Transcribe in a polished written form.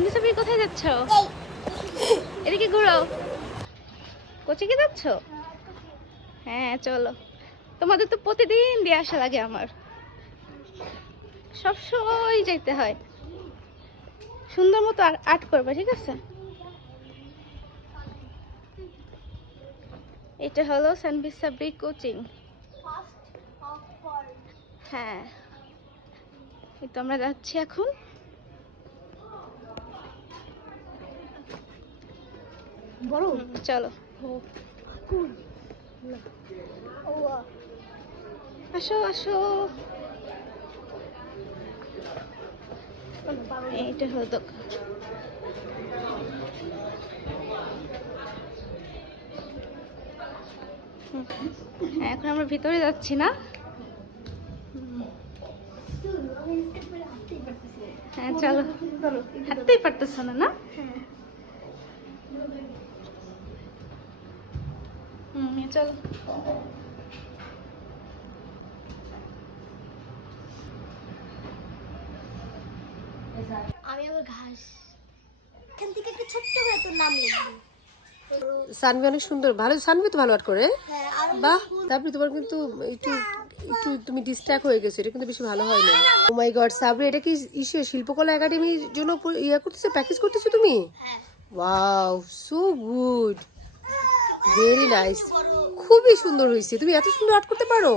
সানভি সাবরি কোথায় যাচ্ছ? এদিকে ঘুরো। কোচিংয়ে যাচ্ছ? হ্যাঁ চলো। তোমাদের তো প্রতিদিন দিয়ে আসা লাগে, আমার সব সময় যেতে হয়। সুন্দর মতো আর্ট করবে, ঠিক আছে? এটা হলো সানভি সাবরি কোচিং। হ্যাঁ, এই তো আমরা যাচ্ছি এখন। বড় চলো, আসো আসো। এইটা হলো দোকান। হ্যাঁ, এখন আমরা ভিতরে যাচ্ছি না। হ্যাঁ চলো। হাঁটতেই পারতেছো না? চলো। আমি আবার ঘাস এখান থেকে একটা ছোট্ট করে তোর নাম লিখবি। সানভি অনেক সুন্দর, ভালো। সানভি তো ভালো আর্ট করে। হ্যাঁ আর বাহ, তারপরে তোমার কিন্তু একটু একটু তুমি ডিস্ট্র্যাক্ট হয়ে গেছো, এটা কিন্তু বেশি ভালো হয় না। ও মাই গড সাবরি, এটা কি শিল্পকলা একাডেমির জন্য ইয়া করতেছো, প্র্যাকটিস করতেছো তুমি? হ্যাঁ wow, so good, very nice, খুবই সুন্দর হয়েছে। তুমি এত সুন্দর আর্ট করতে পারো?